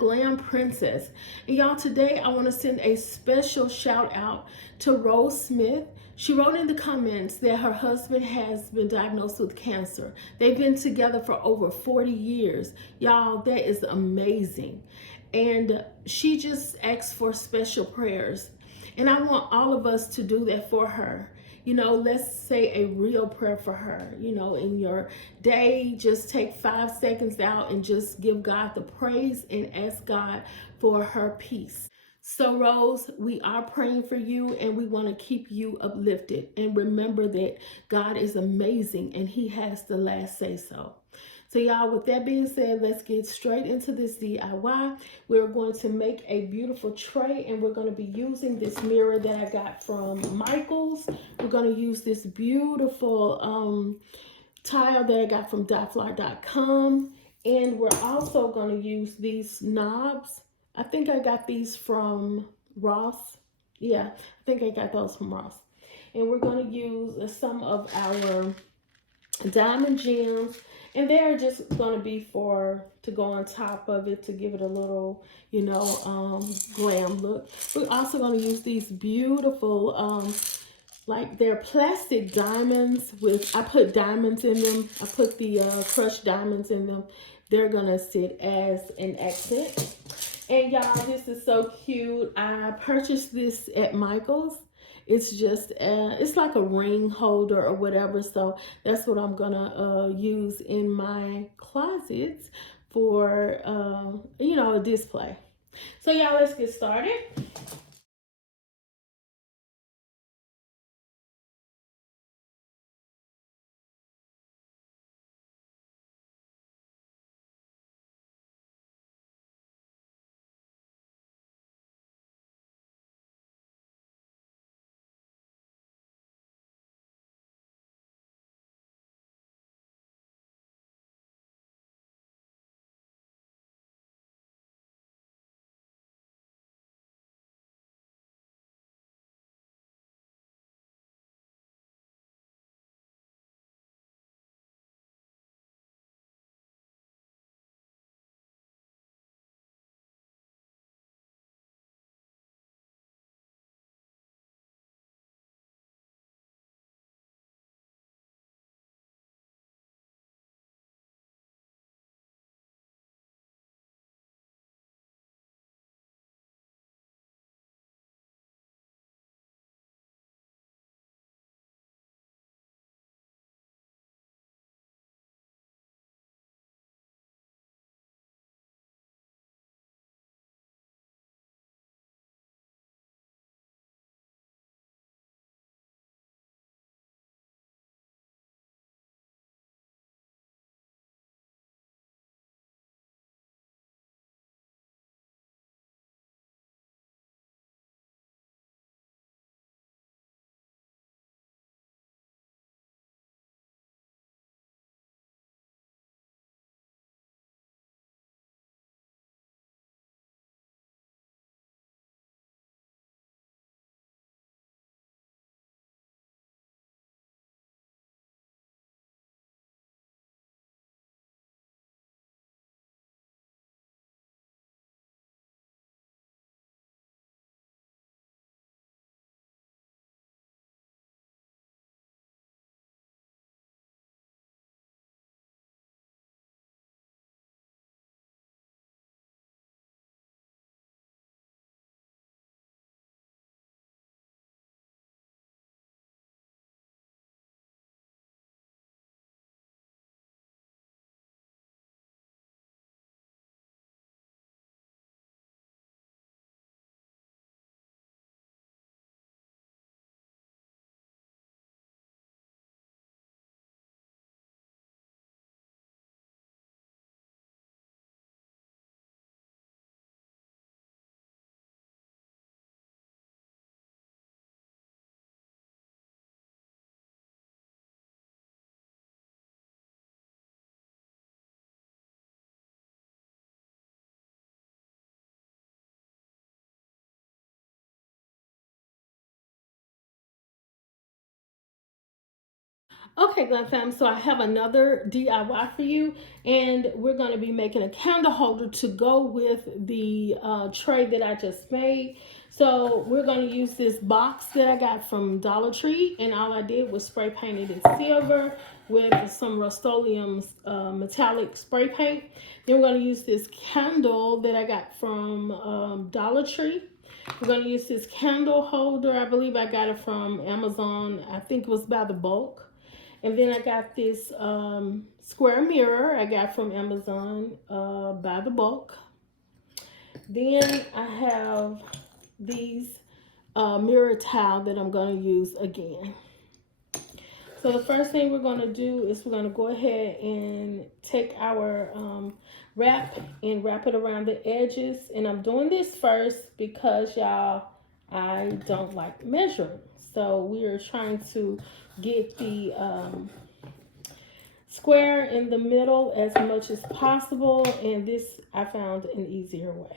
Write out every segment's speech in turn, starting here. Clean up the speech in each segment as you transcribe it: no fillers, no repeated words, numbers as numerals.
Glam Princess. And y'all, today I want to send a special shout out to Rose Smith. She wrote in the comments that her husband has been diagnosed with cancer. They've been together for over 40 years. Y'all, that is amazing. And she just asked for special prayers. And I want all of us to do that for her. You know, let's say a real prayer for her. You know, in your day, just take 5 seconds out and just give God the praise and ask God for her peace. So, Rose, we are praying for you and we want to keep you uplifted. And remember that God is amazing and He has the last say so. So, y'all, with that being said, let's get straight into this DIY. We're going to make a beautiful tray and we're going to be using this mirror that I got from Michael's. We're going to use this beautiful tile that I got from dotflower.com. And we're also going to use these knobs. I think I got these from Ross. Yeah, I think I got those from Ross. And we're going to use some of our diamond gems, and they're just going to be to go on top of it to give it a little, you know, glam look. We're also going to use these beautiful like they're plastic diamonds with, I put diamonds in them. I put the crushed diamonds in them. They're gonna sit as an accent. And y'all, this is so cute. I purchased this at Michael's. It's just, it's like a ring holder or whatever. So that's what I'm gonna use in my closets for, you know, a display. So y'all, let's get started. Okay, Glam Fam, so I have another DIY for you, and we're going to be making a candle holder to go with the tray that I just made. So we're going to use this box that I got from Dollar Tree, and all I did was spray paint it in silver with some Rust-Oleum metallic spray paint. Then we're going to use this candle that I got from Dollar Tree. We're going to use this candle holder. I believe I got it from Amazon. I think it was by the bulk. And then I got this square mirror I got from Amazon by the bulk. Then I have these mirror tile that I'm going to use again. So the first thing we're going to do is we're going to go ahead and take our wrap and wrap it around the edges. And I'm doing this first because y'all, I don't like measuring. So we are trying to get the square in the middle as much as possible, and this I found an easier way.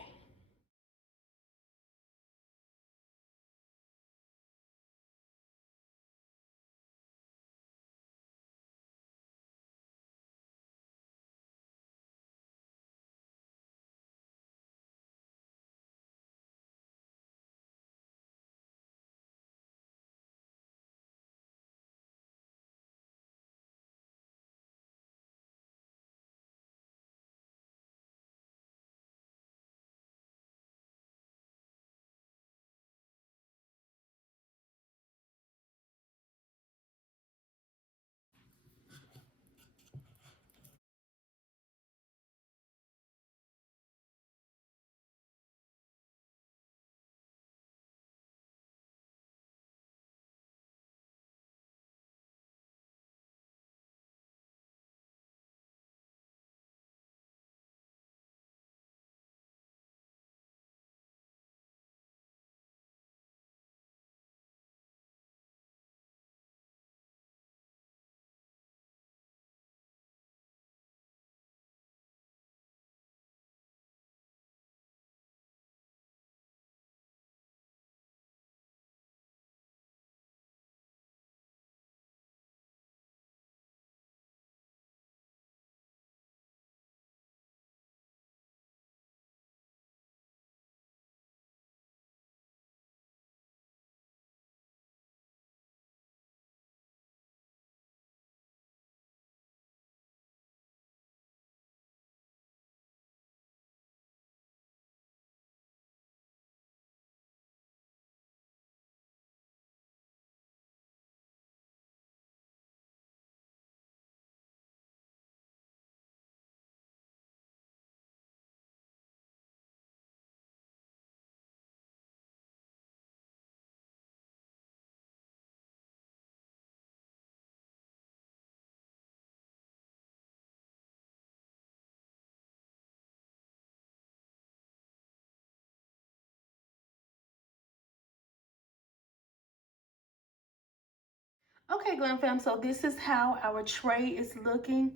Okay, Glam Fam, so this is how our tray is looking.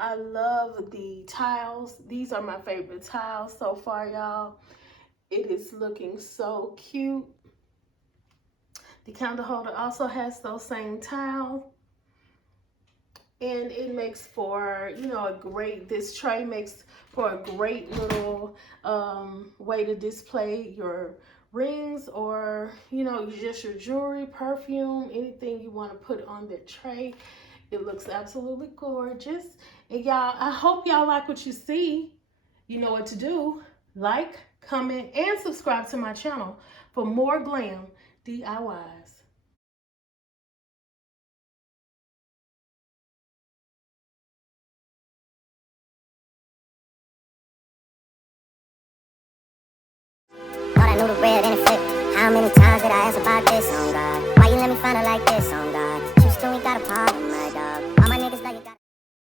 I love the tiles. These are my favorite tiles so far, y'all. It is looking so cute. The candle holder also has those same tiles. And it makes for, you know, this tray makes for a great little way to display your rings, or, you know, just your jewelry, perfume, anything you want to put on the tray. It looks absolutely gorgeous. And y'all, I hope y'all like what you see. You know what to do. Like, comment, and subscribe to my channel for more glam DIYs. Thought I knew the red and it flip. How many times?